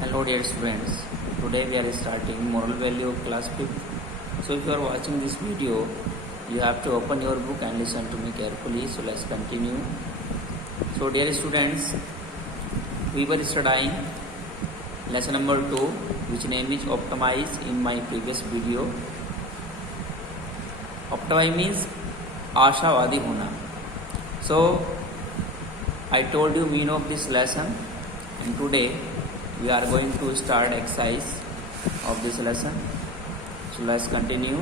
Hello dear students, today we are starting moral value of class 5th. So if you are watching this video, you have to open your book and listen to me carefully. So let's continue. So dear students, we were studying lesson number 2, which name is optimize in my previous video. Optimize means आशावादी होना. So I told you meaning of this lesson, and today we are going to start exercise of this lesson. So let's continue.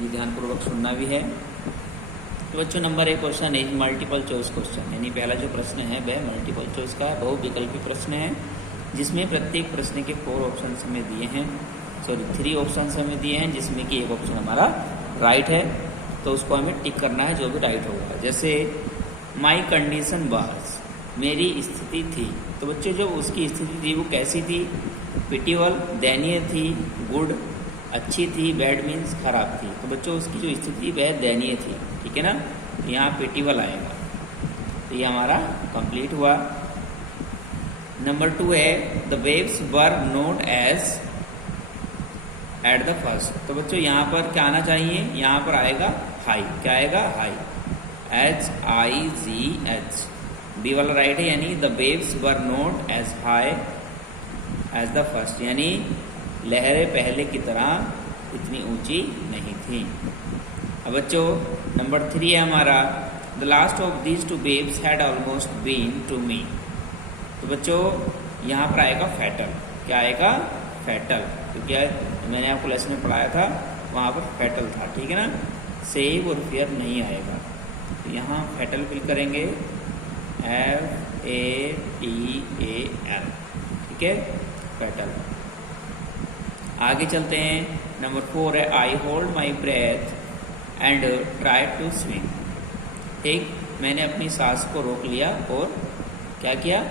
ये ध्यानपूर्वक सुनना भी है. तो बच्चों number 1 question है मल्टीपल चॉइस क्वेश्चन, यानी पहला जो प्रश्न है वह मल्टीपल चॉइस का है, बहुविकल्पी प्रश्न है, जिसमें प्रत्येक प्रश्न के 4 ऑप्शन हमें दिए हैं, 3 ऑप्शन हमें दिए हैं, जिसमें कि एक ऑप्शन हमारा राइट है. तो उसको हमें टिक करना है जो भी राइट होगा. जैसे माई कंडीशन वाज, मेरी स्थिति थी. तो बच्चों जो उसकी स्थिति थी वो कैसी थी? पिटीवल, दयनीय थी. गुड, अच्छी थी. बैड मीन्स खराब थी. तो बच्चों उसकी जो स्थिति वह दयनीय थी, ठीक है ना. यहाँ पिटीवल आएगा. तो ये हमारा कंप्लीट हुआ. नंबर 2 है the waves were not as at the first. तो बच्चों यहाँ पर क्या आना चाहिए? यहाँ पर आएगा हाई. क्या आएगा? हाई. HIGH. बी वाला राइट है, यानी the waves were not as high as the first, यानी लहरें पहले की तरह इतनी ऊंची नहीं थी. अब बच्चों नंबर 3 है हमारा the last of these 2 waves had almost been to me. तो बच्चों यहाँ पर आएगा फैटल. क्या आएगा? फैटल. तो क्या मैंने आपको लेसन में पढ़ाया था, वहाँ पर फैटल था, ठीक है ना. सेव और फेयर नहीं आएगा. तो यहाँ फैटल फिल करेंगे, FATAL, ठीक है, फैटल. आगे चलते हैं. नंबर 4 है I hold my breath and try to swim. ठीक, मैंने अपनी सांस को रोक लिया और क्या किया?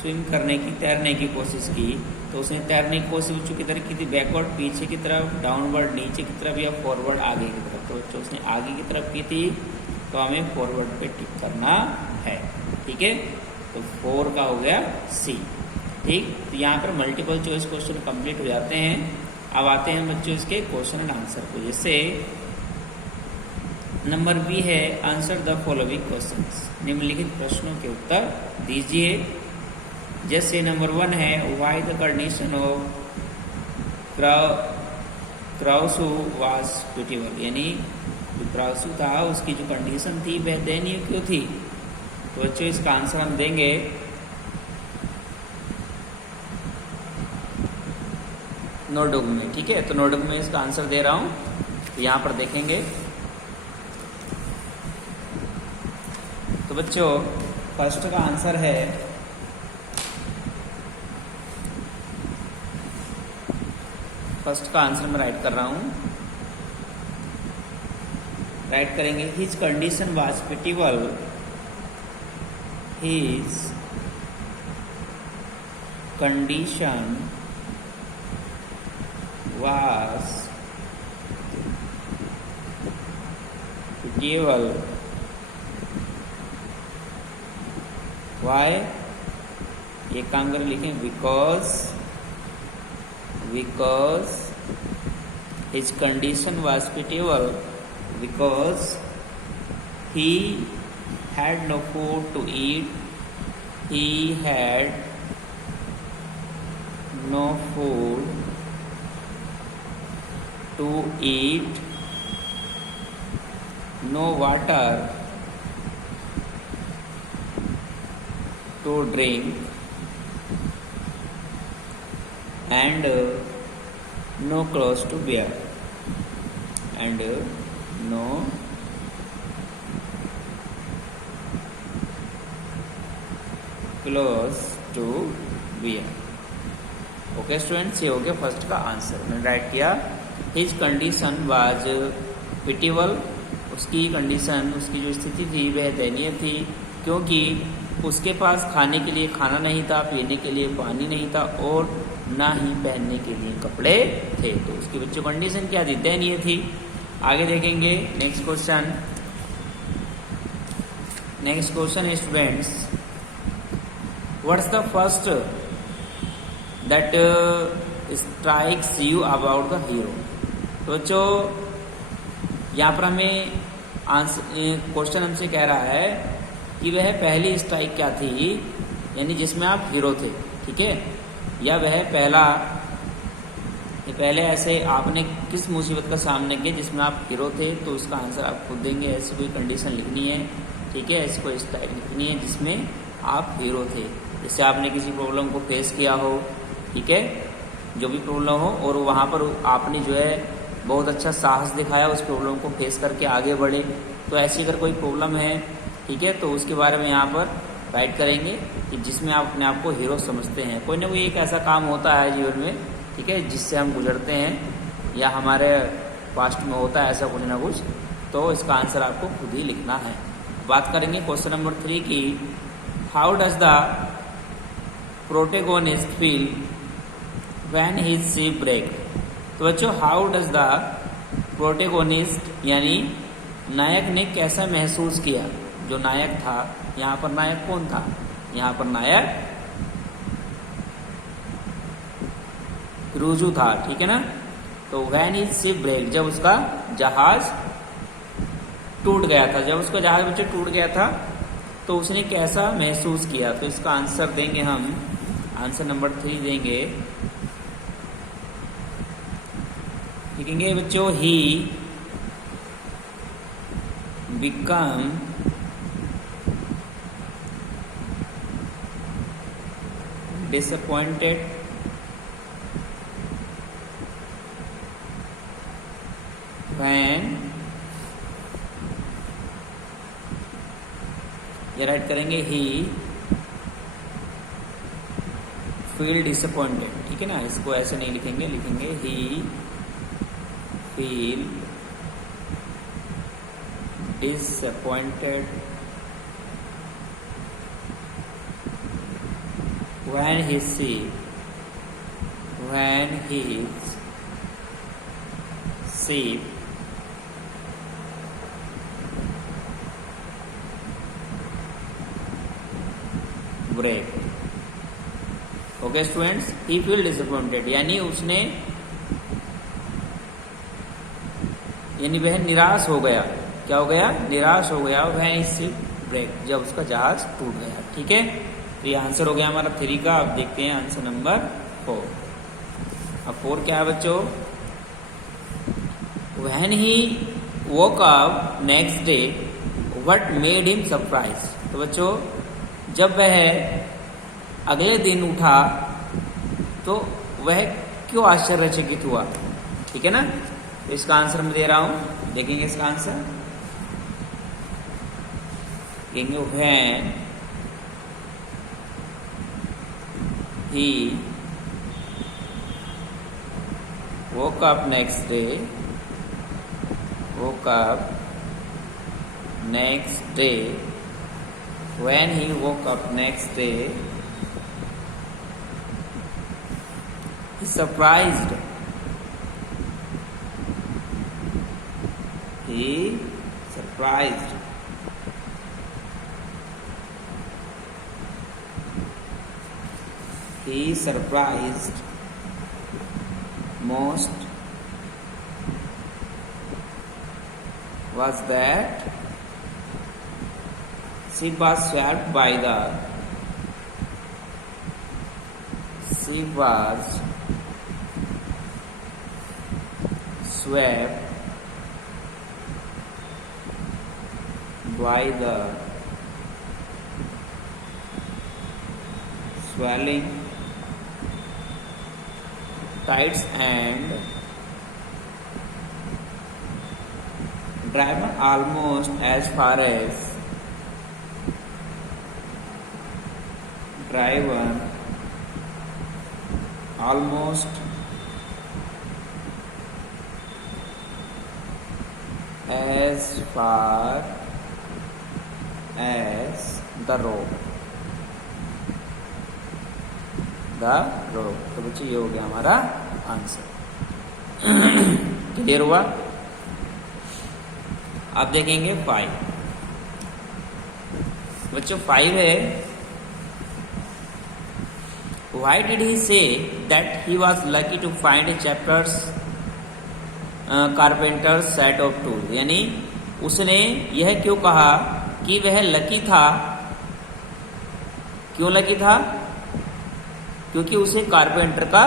स्विम करने की, तैरने की कोशिश की. तो उसने तैरने की कोशिश बच्चों की तरफ की थी, बैकवर्ड पीछे की तरफ, डाउनवर्ड नीचे की तरफ, या फॉरवर्ड आगे की तरफ. तो बच्चों उसने आगे की तरफ की थी, तो हमें फॉरवर्ड पे टिक करना है, ठीक है. तो 4 का हो गया C. ठीक, तो यहाँ पर मल्टीपल चॉइस क्वेश्चन कंप्लीट हो जाते हैं. अब आते हैं बच्चों इसके क्वेश्चन एंड आंसर को. जैसे नंबर B है आंसर द फॉलोइंग क्वेश्चंस. निम्नलिखित प्रश्नों के उत्तर दीजिए. जैसे नंबर 1 है why the condition of Crusoe was pitiable, यानी जो क्राउसू था उसकी जो कंडीशन थी वह दयनीय क्यों थी? तो बच्चों इसका आंसर हम देंगे नोटबुक में, ठीक है. तो नोटबुक में इसका आंसर दे रहा हूं. तो यहाँ पर देखेंगे. तो बच्चों फर्स्ट का आंसर है फर्स्ट का आंसर मैं राइट कर रहा हूं. राइट करेंगे his condition was pitiable. His condition was pitiable. Why? एक काम कर लिखें because his condition was pitiable because he had no food to eat. He had no food to eat, no water to drink, and no clothes to wear. And no clothes to wear. Okay students, ये हो गया first का answer. मैंने right किया his condition was पिटीबल. उसकी condition, उसकी जो स्थिति थी वह दयनीय थी, क्योंकि उसके पास खाने के लिए खाना नहीं था, पीने के लिए पानी नहीं था, और ना ही पहनने के लिए कपड़े थे. तो उसकी बच्चों कंडीशन क्या थी? दयनीय थी. आगे देखेंगे नेक्स्ट क्वेश्चन. नेक्स्ट क्वेश्चन है students, what's the first that strikes you about the hero. तो बच्चों यहाँ पर हमें क्वेश्चन हमसे कह रहा है कि वह पहली स्ट्राइक क्या थी, यानी जिसमें आप हीरो थे, ठीक है, या वह पहले ऐसे आपने किस मुसीबत का सामना किया जिसमें आप हीरो थे। तो इसका आंसर आप खुद देंगे। ऐसी कोई कंडीशन लिखनी है, ठीक है, इसको स्ट्राइक लिखनी है जिसमें आप हीरो थे। जैसे आपने किसी प्रॉब्लम को फेस किया हो, ठीक है, जो भी प्रॉब्लम हो, और वहाँ पर आपने जो है बहुत अच्छा साहस दिखाया उस प्रॉब्लम को फेस करके आगे बढ़े। तो ऐसी अगर कोई प्रॉब्लम है, ठीक है, तो उसके बारे में यहाँ पर राइट करेंगे कि जिसमें आप अपने आप को हीरो समझते हैं। कोई ना कोई एक ऐसा काम होता है जीवन में, ठीक है, जिससे हम गुजरते हैं या हमारे पास्ट में होता है ऐसा कुछ ना कुछ। तो इसका आंसर आपको खुद ही लिखना है। बात करेंगे क्वेश्चन नंबर 3 की, how does the protagonist feel when his ship break. तो बच्चों हाउ डज द प्रोटेगोनिस्ट यानी नायक ने कैसा महसूस किया। जो नायक था, यहाँ पर नायक कौन था, यहाँ पर नायक क्रूजो था, ठीक है ना। तो व्हेन हिज शिप ब्रेक, जब उसका जहाज टूट गया था, जब उसका जहाज बच्चे टूट गया था तो उसने कैसा महसूस किया। तो इसका आंसर देंगे हम, आंसर नंबर 3 देंगे, लिखेंगे बच्चों ही बिकम disappointed when, ये राइट करेंगे ही फील डिसअपॉइंटेड, ठीक है ना। इसको ऐसे नहीं लिखेंगे, लिखेंगे ही feel disappointed when his ship break। Okay students, he feel disappointed यानी उसने, यानी वह निराश हो गया। क्या हो गया, निराश हो गया। वह his ship break, जब उसका जहाज टूट गया, ठीक है। तो ये आंसर हो गया हमारा 3 का। अब देखते हैं आंसर नंबर 4। अब 4 क्या है बच्चों, when he woke up next day what made him surprise. तो बच्चों जब वह अगले दिन उठा तो वह क्यों आश्चर्यचकित हुआ, ठीक है ना। तो इसका आंसर मैं दे रहा हूं, देखेंगे इसका आंसर, देखेंगे when he woke up next day when he woke up next day he surprised most was that she was swept by the swelling tides and driven almost as far as the rope। तो बच्चे ये हो गया हमारा answer. Clear हुआ। आप देखेंगे 5 बच्चों, 5 है Why did he say that he was lucky to find a chapter's carpenter's set of tools? यानी उसने यह क्यों कहा कि वह लकी था? क्यों लकी था? क्योंकि उसे कारपेंटर का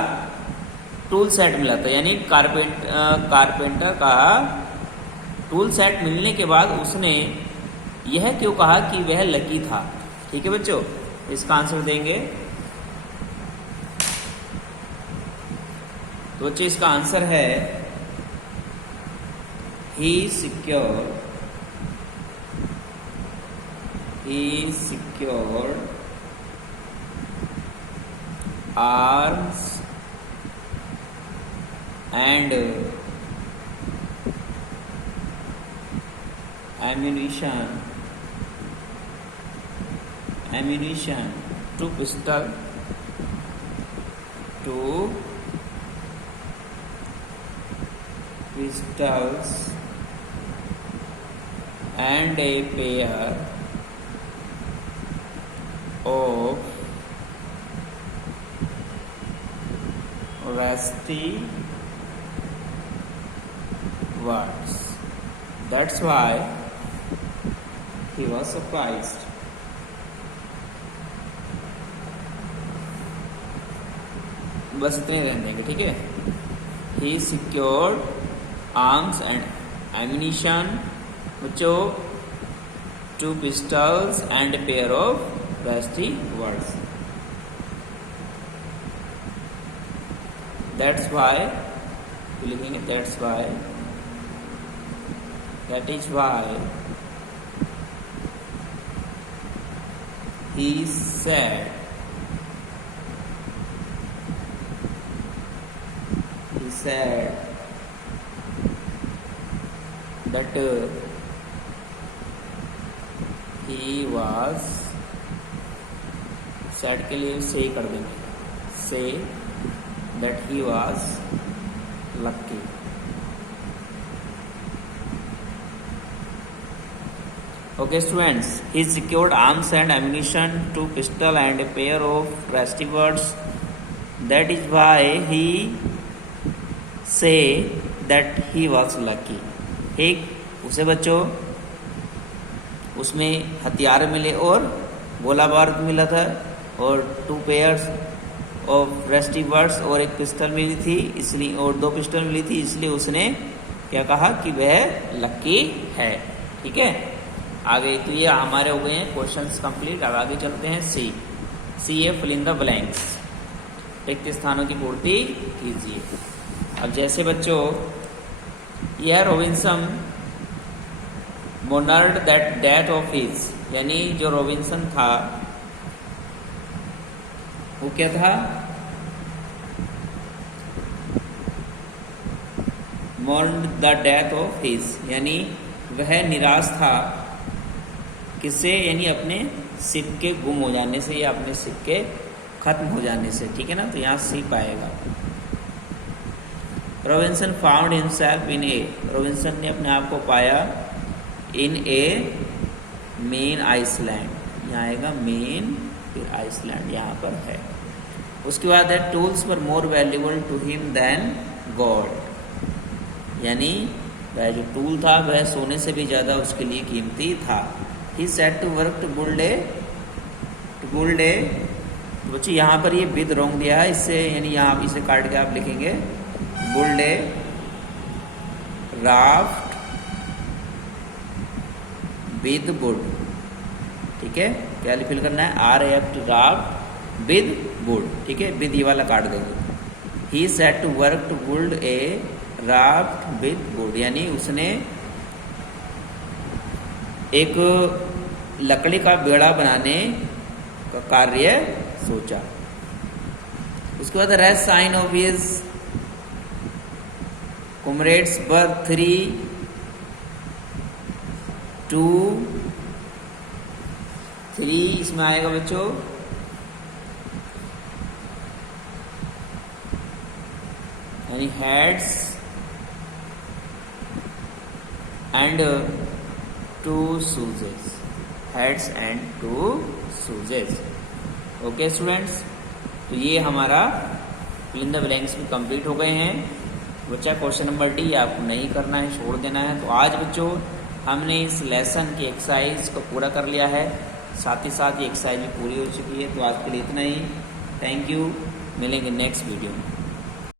टूल सेट मिला था। यानी कारपेंटर का टूल सेट मिलने के बाद उसने यह क्यों कहा कि वह लकी था? ठीक है बच्चों, इसका आंसर देंगे। तो बच्चों इसका आंसर है he secured arms and ammunition to pistols and a pair of rusty swords. That's why he was surprised. बस इतने रहने देंगे, ठीक है। He secured arms and ammunition, बच्चों, 2 pistols and a pair of rusty swords. That's why लिखेंगे, that is why he said that he was said के लिए say कर देंगे, say that he was lucky. Okay students, he secured arms and ammunition, 2 pistols and a pair of rusty swords. That is why he say that he was lucky. ठीक, उसे बच्चों उसमें हथियार मिले और गोला बारूद मिला था और 2 पेयर्स ऑफ रस्टी वर्ड्स और 1 पिस्टल मिली थी, इसलिए और 2 पिस्टल मिली थी, इसलिए उसने क्या कहा कि वह लकी है। ठीक है, आगे तो ये हमारे हो गए हैं क्वेश्चंस कंप्लीट। अब आगे चलते हैं C A fill in the blanks, रिक्त स्थानों की पूर्ति कीजिए। अब जैसे बच्चों यह Robinson mourned that death of his, यानी जो रॉबिन्सन था वो क्या था? Mourned the death of his, यानी वह निराश था किससे? यानी अपने सिक्के गुम हो जाने से या अपने सिक्के खत्म हो जाने से। ठीक है ना, तो यहाँ सी पाएगा। Robinson found himself in A, Robinson ने अपने आप को पाया इन ए मेन आइसलैंड, यहाँ आएगा मेन, फिर आइसलैंड यहाँ पर है। उसके बाद है tools were more valuable to him than God, यानी वह जो टूल था वह सोने से भी ज़्यादा उसके लिए कीमती था। He set to work to build a, बच्चे यहाँ पर ये विद रॉन्ग दिया है, इससे यानी यहाँ इसे काट के आप लिखेंगे build a raft with wood. ठीक है, क्या फिल करना है? RAFT raft with wood. ठीक है, विद ये वाला काट देंगे। He set to work to build a raft with wood, यानी उसने एक लकड़ी का बेड़ा बनाने का कार्य सोचा। उसके बाद rest sign of his comrades were 3, 2, 3 इसमें आएगा बच्चों, यानी heads and 2 shoes, heads and 2 shoes. Okay students, तो ये हमारा फिल इन द ब्लैंक्स भी कंप्लीट हो गए हैं। बच्चा क्वेश्चन नंबर डी आपको नहीं करना है, छोड़ देना है। तो आज बच्चों हमने इस लेसन की एक्सरसाइज को पूरा कर लिया है, साथ ही साथ ये एक्सरसाइज भी पूरी हो चुकी है। तो आज के लिए इतना ही। थैंक यू, मिलेंगे नेक्स्ट वीडियो में।